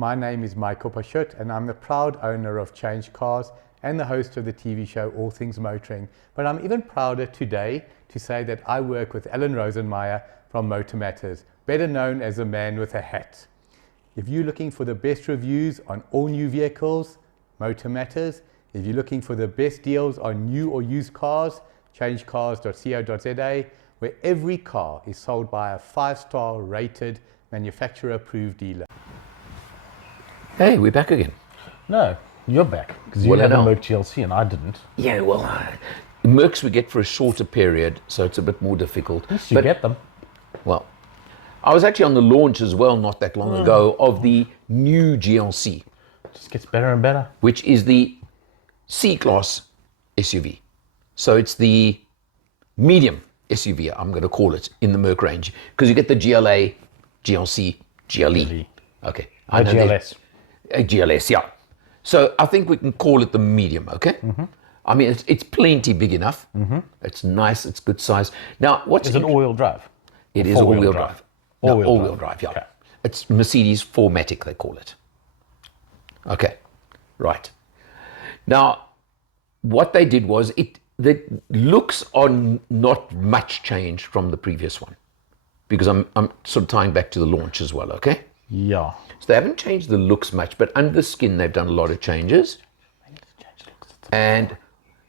My name is Michael Pashut and I'm the proud owner of Change Cars and the host of the TV show All Things Motoring. But I'm even prouder today to say that I work with Alan Rosenmeyer from Motor Matters, better known as the man with a hat. If you're looking for the best reviews on all new vehicles, Motor Matters. If you're looking for the best deals on new or used cars, changecars.co.za, where every car is sold by a 5-star rated manufacturer approved dealer. Hey, we're back again. No, you're back because you had a Merc GLC and I didn't. Yeah, well, Mercs we get for a shorter period, so it's a bit more difficult. At least you get them. Well, I was actually on the launch as well not that long ago of the new GLC. It just gets better and better. Which is the C-Class SUV. So it's the medium SUV, I'm going to call it, in the Merc range. Because you get the GLA, GLC, GLE. Okay. A GLS. A GLS, yeah. So I think we can call it the medium, okay? Mm-hmm. I mean, it's plenty big enough. Mm-hmm. It's nice, it's good size. Now, Is it all-wheel drive? It is all-wheel drive. All-wheel drive, yeah. Okay. It's Mercedes 4MATIC, they call it. Okay, right. Now, what they did was, the looks are not much changed from the previous one, because I'm sort of tying back to the launch as well, okay? Yeah. So they haven't changed the looks much, but under the skin, they've done a lot of changes. And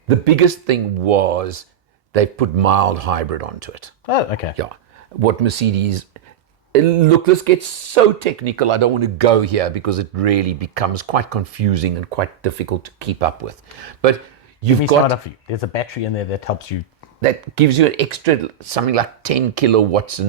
the biggest thing was they've put mild hybrid onto it. Oh, okay. Yeah. What Mercedes... Look, this gets so technical, I don't want to go here because it really becomes quite confusing and quite difficult to keep up with. But you've got... For you. There's a battery in there that helps you. That gives you an extra, something like 10 kilowatts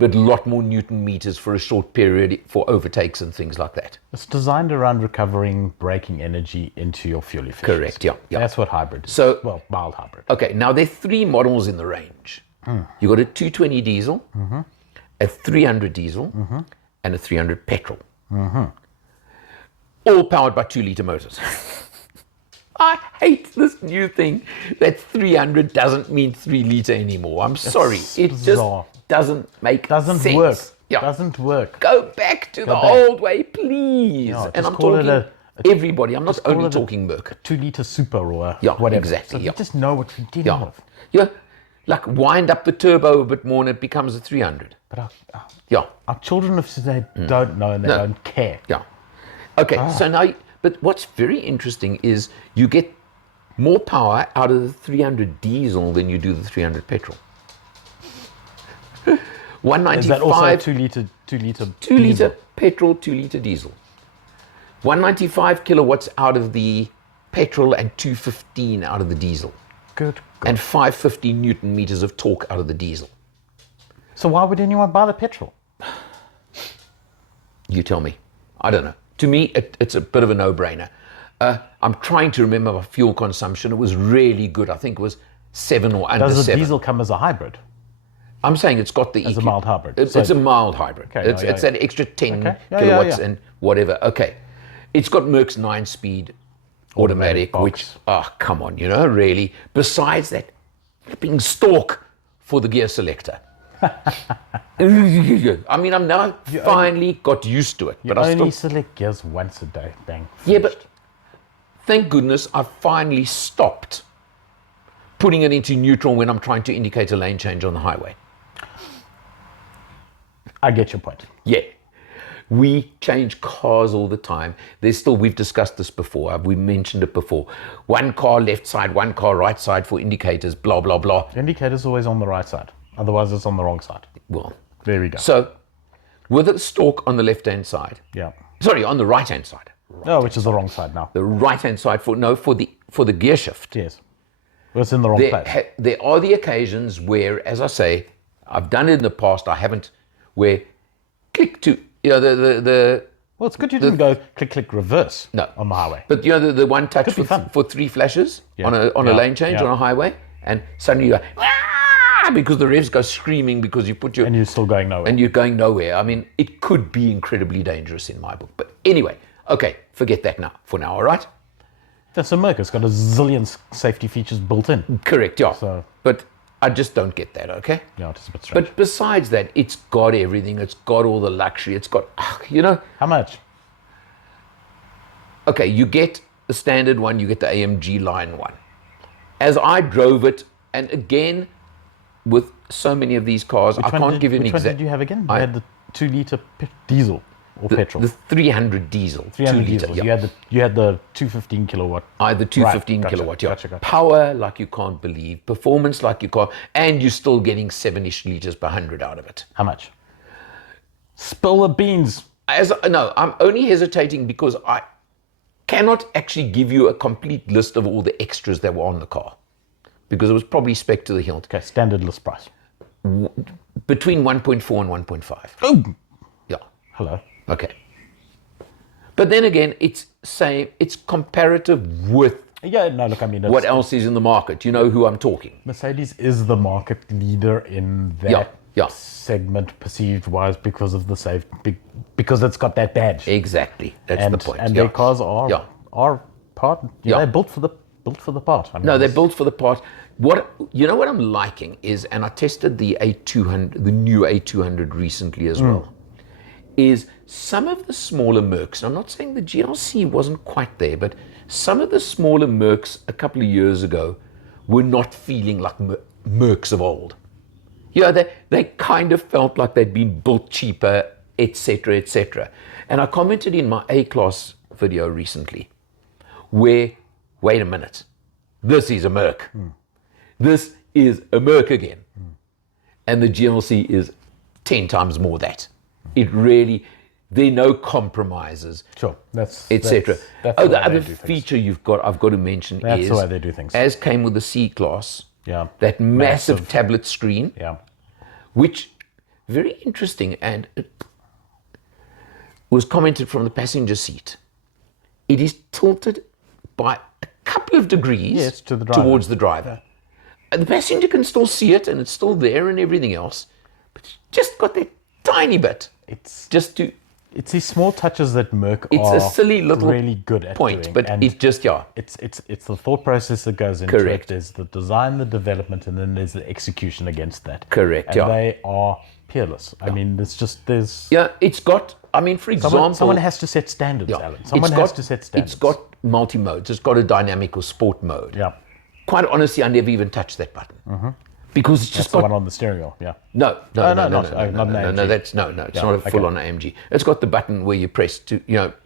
but a lot more Newton meters for a short period for overtakes and things like that. It's designed around recovering braking energy into your fuel efficiency. Correct, yeah. That's what hybrid is. So, well, mild hybrid. Okay, now there are 3 models in the range. You've got a 220 diesel, a 300 diesel, and a 300 petrol. All powered by 2-litre motors. I hate this new thing that 300 doesn't mean 3-litre anymore. I'm sorry. It bizarre. Just doesn't make sense. Doesn't work. Yeah. Doesn't work. Go back to the old way, please. Yeah, and I'm call talking it everybody. I'm not only talking Merc. 2-litre super or Yeah, whatever. exactly. So Yeah. you just know what you're dealing with. Yeah, like wind up the turbo a bit more and it becomes a 300. But Yeah. our children of today don't know and they don't care. Yeah. Okay, so now, but what's very interesting is you get more power out of the 300 diesel than you do the 300 petrol. 195. Is that also a 2-litre 2-litre petrol, 2-litre diesel. 195 kilowatts out of the petrol and 215 out of the diesel. Good. And 550 Newton meters of torque out of the diesel. So why would anyone buy the petrol? You tell me. I don't know. To me, it's a bit of a no-brainer. I'm trying to remember my fuel consumption. It was really good. I think it was 7 or under 7. Does the diesel come as a hybrid? I'm saying it's got the... As a mild hybrid. It's a mild hybrid. Okay, it's that extra 10 Yeah, kilowatts and whatever. Okay. It's got Merc's 9-speed automatic, which... Oh, come on, really. Besides that flipping stalk for the gear selector. I mean, I'm now finally got used to it. But I only select gears once a day. Bang. Finished. Yeah, but thank goodness I finally stopped putting it into neutral when I'm trying to indicate a lane change on the highway. I get your point. Yeah. We change cars all the time. We've discussed this before. We mentioned it before. One car left side, one car right side for indicators, blah, blah, blah. The indicator's always on the right side. Otherwise, it's on the wrong side. Well, there we go. So, with a stalk on the left-hand side. Yeah. Sorry, on the right-hand side. Which is the wrong side now. The right-hand side for the gear shift. Yes. Well, it's in the wrong place. There are the occasions where, as I say, I've done it in the past. I haven't. Where click to the. Well, it's good you didn't go click reverse. No. On the highway. But the one touch for 3 flashes on a lane change on a highway, and suddenly you go. Because the revs go screaming because you put your... And you're still going nowhere. And you're going nowhere. I mean, it could be incredibly dangerous in my book. But anyway, okay, forget that for now, all right? That's a Merc. It's got a zillion safety features built in. Correct, yeah. So, but I just don't get that, okay? Yeah, it's a bit strange. But besides that, it's got everything. It's got all the luxury. It's got, How much? okay, you get the standard one, you get the AMG line one. As I drove it, and again, with so many of these cars, I can't give you an Which one exact. did you have again? You had the 2-liter diesel or petrol? The 300 diesel, 300 2 liter. diesel. Yeah. You had the 215 kilowatt. The 215 Right, gotcha, kilowatt, yeah. gotcha. Power like you can't believe, performance like you can't, and you're still getting 7-ish liters per 100 out of it. How much? Spill the beans. No, I'm only hesitating because I cannot actually give you a complete list of all the extras that were on the car, because it was probably spec to the hilt. Okay, standard list price. Between 1.4 and 1.5. Oh, Yeah. hello. Okay. But then again, it's comparative with Yeah, no, look, I mean, what else is in the market. You know who I'm talking. Mercedes is the market leader in that Yeah. segment, perceived wise, because of the because it's got that badge. Exactly. That's the point. And Yeah. their cars are part. Yeah. They're built for the part. I mean, No, they're built for the part. What I'm liking is, and I tested the A200, the new A200 recently as well, is some of the smaller Mercs. I'm not saying the GLC wasn't quite there, but some of the smaller Mercs a couple of years ago were not feeling like Mercs of old. Yeah, they kind of felt like they'd been built cheaper, etc., etc. And I commented in my A-Class video recently, where, wait a minute, this is a Merc. This is a Merc again. And the GLC is 10 times more that. It really, there are no compromises. Sure, etc. that's Oh, the the way other they do things. feature I've got to mention That's is, the way they do things. as came with the C-Class, Yeah, that massive tablet screen, Yeah, which, very interesting, and it was commented from the passenger seat. It is tilted by a couple of degrees Yes, to the driver. towards the driver. And the passenger can still see it, and it's still there and everything else, but it's just got that tiny bit. it's Just to, it's these small touches that Merc it's are a silly little really good at point, doing, but and it just, yeah. it's the thought process that goes into Correct. it. There's the design, the development, and then there's the execution against that. Correct, And yeah. they are peerless. I mean, there's Yeah, it's got, I mean, for example... someone has to set standards, yeah, Alan. Someone it's has got- to set standards. It's got multi-modes. It's got a dynamic or sport mode. Yeah, Quite honestly, I never even touched that button. Because it's that's just the got... one on the steering wheel. Yeah, No, not an no, AMG. it's not Yeah, a full-on AMG. It's got the button where you press to,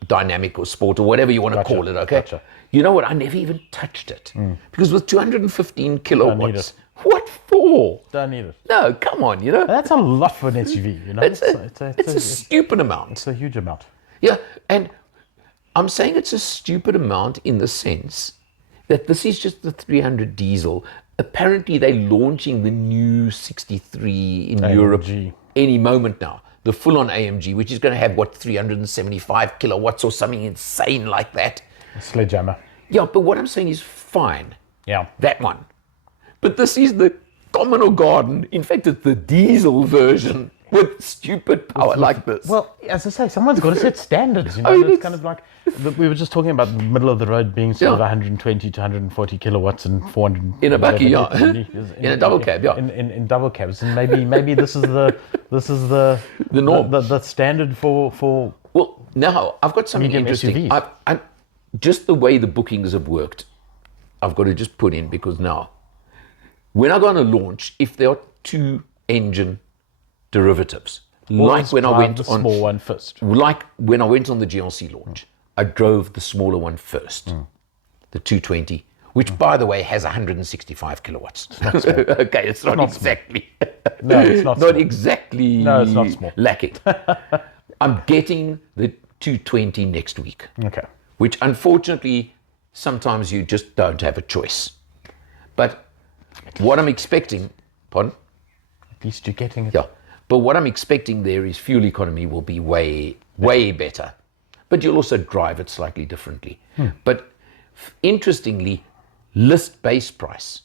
dynamic or sport or whatever you want to Gotcha, call it, okay? gotcha. You know what? I never even touched it. Because with 215 kilowatts, it. what for? don't need it. No, come on, That's a lot for an SUV. You know, It's a stupid amount. it's a huge amount. Yeah, and I'm saying it's a stupid amount in the sense that this is just the 300 diesel. Apparently, they're launching the new 63 in AMG. Europe any moment now. The full-on AMG, which is going to have, 375 kilowatts or something insane like that. Sledgehammer. Yeah, but what I'm saying is fine, Yeah. that one. But this is the common or garden. In fact, it's the diesel version with stupid power like this. Well, as I say, someone's got to set standards. You know, I mean, it's kind of like we were just talking about the middle of the road being sort of Yeah. 120 to 140 kilowatts and 400 In a bakkie, whatever yeah. it is, In a double cab, yeah. In double cabs, and maybe this is the norm. the standard for Well, now I've got something Medium interesting. SUVs. I just the way the bookings have worked, I've got to just put in, because now, when I go on a launch, if there are 2 engine derivatives, like when I went the on, small one first. like when I went on the GLC launch, I drove the smaller one first, the 220, which by the way has 165 kilowatts. Okay, it's not exactly. No, it's not not small. exactly. No, it's not small. Lacking. I'm getting the 220 next week, Okay. which unfortunately sometimes you just don't have a choice. But what I'm expecting, pardon? At least you're getting it. Yeah. But what I'm expecting there is fuel economy will be way better. But you'll also drive it slightly differently. But interestingly, list base price,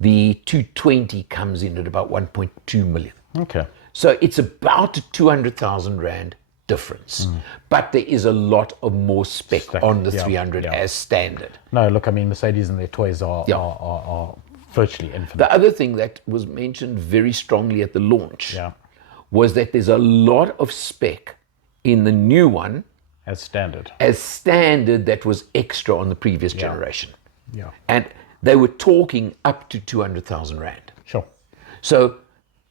the 220 comes in at about 1.2 million. Okay. So it's about a 200,000 Rand difference. But there is a lot of more spec on the yeah, 300 yeah. as standard. No, look, I mean, Mercedes and their toys are Yeah. are virtually infinite. The other thing that was mentioned very strongly at the launch Yeah. was that there's a lot of spec in the new one As standard. That was extra on the previous generation. Yeah. And they were talking up to 200,000 Rand. Sure. So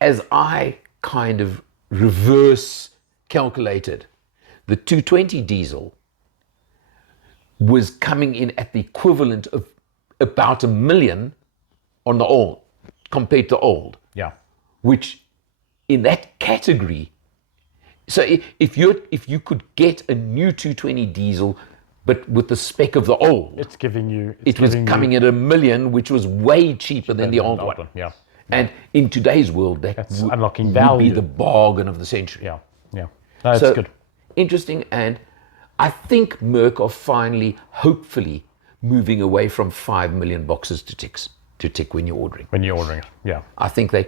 as I kind of reverse calculated, the 220 diesel was coming in at the equivalent of about $1 million on the old, compared to old. Yeah. Which in that category, so if you could get a new 220 diesel, but with the spec of the old, It's giving you. it was coming at $1 million, which was way cheaper than the old one. Yeah. And in today's world, That's unlocking would value. be the bargain of the century. Yeah. Yeah. No, it's So good. interesting, and I think Merck are finally, hopefully, moving away from 5 million boxes to tick when you're ordering. When you're ordering it. Yeah. I think they're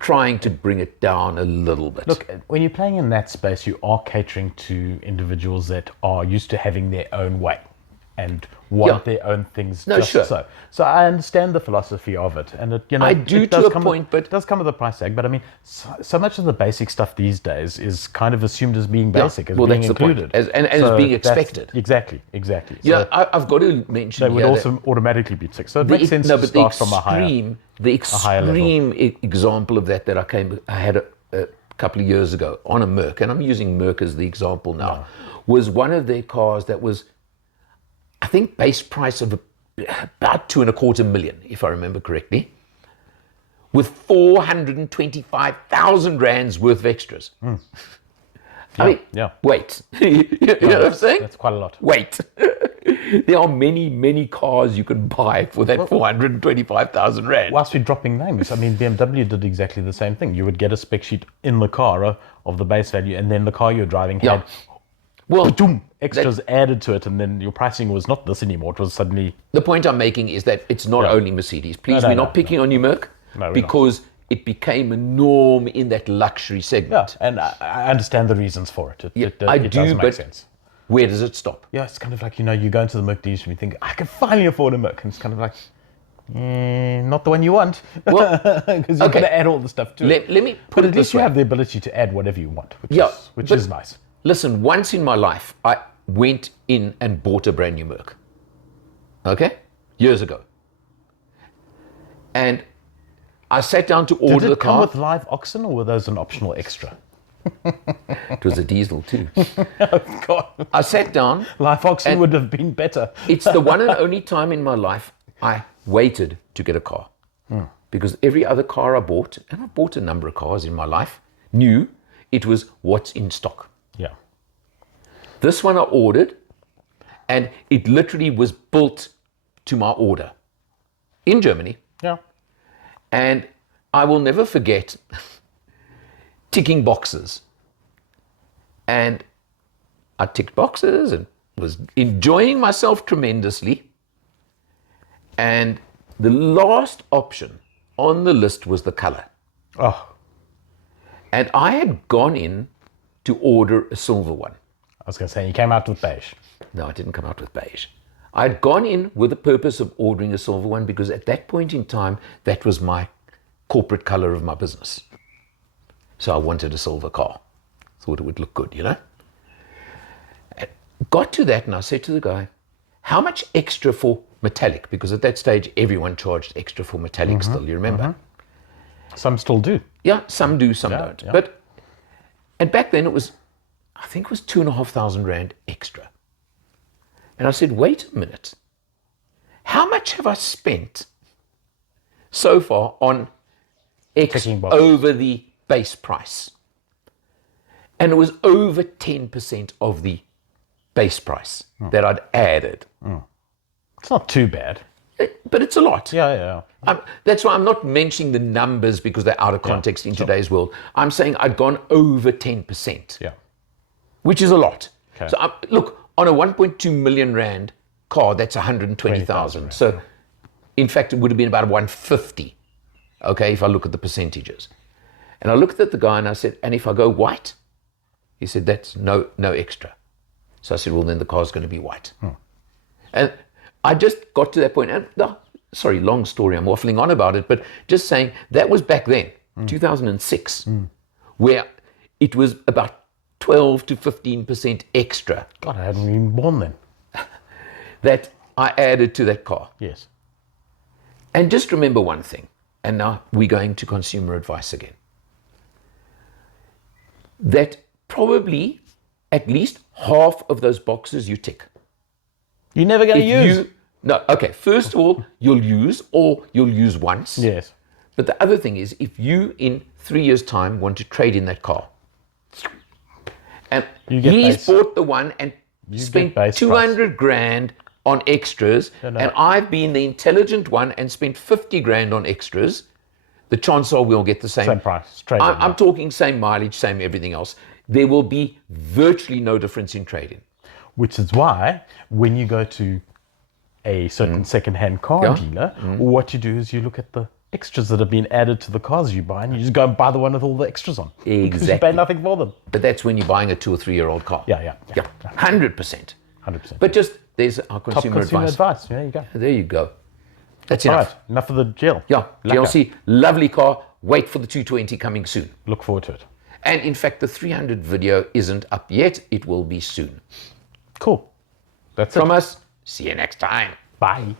trying to bring it down a little bit. Look, when you're playing in that space, you are catering to individuals that are used to having their own way and want their own things. No, just sure. So I understand the philosophy of it, and it, I do it does to a come point, with, but it does come with a price tag. But I mean, so much of the basic stuff these days is kind of assumed as being basic, as well, being that's the point. included, and as being that's- expected. Exactly. Yeah, So I've got to mention they would here also automatically be ticked. So it that makes sense no, to but the start from a higher. extreme level. example of that I had a couple of years ago on a Merc, and I'm using Merc as the example now, was one of their cars that was, I think, base price of about 2.25 million, if I remember correctly, with 425,000 rands worth of extras. I mean, wait, you know what I'm saying? That's quite a lot. Wait. There are many cars you can buy for that 425,000 Rand. Whilst we're dropping names, I mean, BMW did exactly the same thing. You would get a spec sheet in the car of the base value, and then the car you're driving had extras added to it, and then your pricing was not this anymore. It was suddenly... The point I'm making is that it's not only Mercedes. Please, we're not picking on you, Merc, because it became a norm in that luxury segment. Yeah, and I understand the reasons for it. It do, does make but sense. Where does it stop? Yeah, it's kind of like, you go into the Merc dealership and you think, I can finally afford a Merc. And it's kind of like, not the one you want. Well, because you're going to add all the stuff to it. Let me put But it at this least you way. have the ability to add whatever you want, which but is nice. Listen, once in my life, I went in and bought a brand new Merc. Okay? Years ago. And I sat down to order Did the it come car. with live oxen, or were those an optional extra? It was a diesel too. God, I sat down. live oxen And- would have been better. It's the one and only time in my life I waited to get a car. Because every other car I bought, and I bought a number of cars in my life, knew it was what's in stock. Yeah. This one I ordered, and it literally was built to my order in Germany. Yeah. And I will never forget ticking boxes. And I ticked boxes and was enjoying myself tremendously. And the last option on the list was the color. Oh, And I had gone in to order a silver one. I was going to say, you came out with beige. No, I didn't come out with beige. I had gone in with the purpose of ordering a silver one because at that point in time, that was my corporate color of my business. So I wanted a silver car. Thought it would look good, I got to that and I said to the guy, how much extra for metallic? Because at that stage, everyone charged extra for metallic still, you remember? Some still do. Yeah, some do, some don't. yeah. And back then it was, I think it was 2,500 Rand extra. And I said, wait a minute. How much have I spent so far on X Ticking boxes. over the base price? And it was over 10% of the base price that I'd added. It's not too bad. But it's a lot. Yeah. That's why I'm not mentioning the numbers because they're out of context in today's world. I'm saying I'd gone over 10%. Yeah. Which is a lot. Okay. So look, on a 1.2 million Rand car, that's 120,000. So in fact, it would have been about 150, okay, if I look at the percentages. And I looked at the guy and I said, and if I go white? He said, that's no extra. So I said, well, then the car's going to be white. And I just got to that point. And, sorry, long story, I'm waffling on about it, but just saying that was back then, 2006, where it was about 12 to 15% extra God, I hadn't even born then. that I added to that car. Yes. And just remember one thing, and now we're going to consumer advice again. That probably at least half of those boxes you tick. You're never going to use. No, okay, first of all, you'll use once. Yes. But the other thing is, if you in 3 years' time want to trade in that car, and he's bought the one and spent 200 grand on extras, and I've been the intelligent one and spent 50 grand on extras, the chances are we'll get the same price. I'm talking same mileage, same everything else. There will be virtually no difference in trading. Which is why when you go to a certain second-hand car dealer, what you do is you look at the extras that have been added to the cars you buy, and you just go and buy the one with all the extras on. Exactly. Because you pay nothing for them. But that's when you're buying a 2 or 3 year old car. Yeah. 100%. 100%. But just, there's our consumer advice. There you go. There you go. That's All enough. right, enough of the gel. Yeah, GLC, lovely car. Wait for the 220 coming soon. Look forward to it. And in fact, the 300 video isn't up yet. It will be soon. Cool. That's From us, see you next time. Bye.